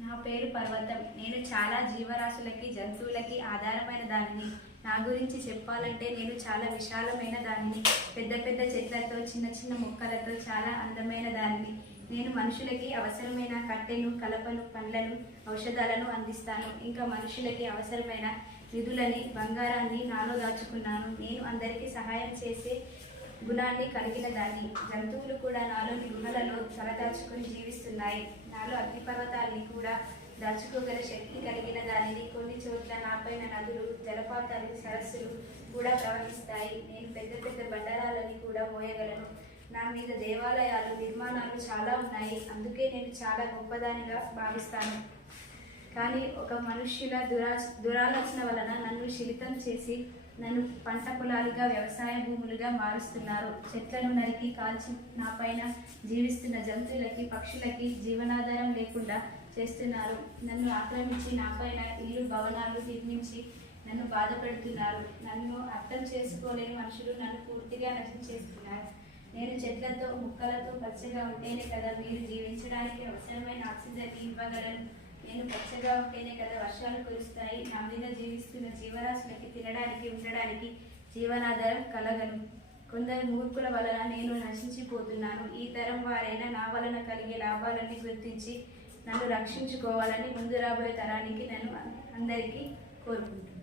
నా పేరు పర్వతం. నేను చాలా జీవరాశులకి జంతువులకి ఆధారమైన దానిని. నా గురించి చెప్పాలంటే నేను చాలా విశాలమైన దానిని పెద్ద పెద్ద చెట్లతో చిన్న చిన్న మొక్కలతో చాలా అందమైన దానిని. నేను మనుషులకి అవసరమైన కట్టెను కలపను పండ్లను ఔషధాలను అందిస్తాను. ఇంకా మనుషులకి అవసరమైన నిధులని బంగారాన్ని నాలో దాచుకున్నాను. నేను అందరికీ సహాయం చేసే గుణాన్ని కలిగిన దాన్ని. జంతువులు కూడా నాలోని పర్వతాలు తలదాచుకుని జీవిస్తున్నాయి. నాలో అగ్నిపర్వతాల్ని కూడా దాచుకోగల శక్తి కలిగిన దానిని కొన్ని చోట్ల నాపైన నదులు జలపాతాలు సరస్సులు కూడా ప్రవహిస్తాయి. నేను పెద్ద పెద్ద బండరాలని కూడా మోయగలను. నా మీద దేవాలయాలు నిర్మాణాలు చాలా ఉన్నాయి. అందుకే నేను చాలా గొప్పదానిగా భావిస్తాను. కానీ ఒక మనుష్యుల దురా దురాలోచన వలన నన్ను శిలితం చేసి నన్ను పంట పొలాలుగా వ్యవసాయ భూములుగా మారుస్తున్నారు. చెట్లను నరికి కాల్చి నా పైన జీవిస్తున్న జంతువులకి పక్షులకి జీవనాధారం లేకుండా చేస్తున్నారు. నన్ను ఆక్రమించి నా పైన ఇల్లు భవనాలు నిర్మించి నన్ను బాధ పెడుతున్నారు నన్ను అర్థం చేసుకోలేని మనుషులు నన్ను పూర్తిగా నశించేస్తున్నారు నేను చెట్లతో ముక్కలతో పచ్చగా ఉంటేనే కదా మీరు జీవించడానికి అవసరమైన ఆక్సిజన్ ఇవ్వగలను నేను పచ్చగా ఉంటేనే కదా వర్షాలు కురుస్తాయి. నా మీద జీవిస్తున్న జీవరాశులకి తినడానికి ఉండడానికి జీవనాధారం కలగను. కొందరు మూర్ఖుల వలన నేను నశించిపోతున్నాను. ఈ తరం వారైనా నా వలన కలిగే లాభాలని గుర్తించి నన్ను రక్షించుకోవాలని ముందు రాబోయే తరానికి నన్ను అందరికీ కోరుకుంటున్నాను.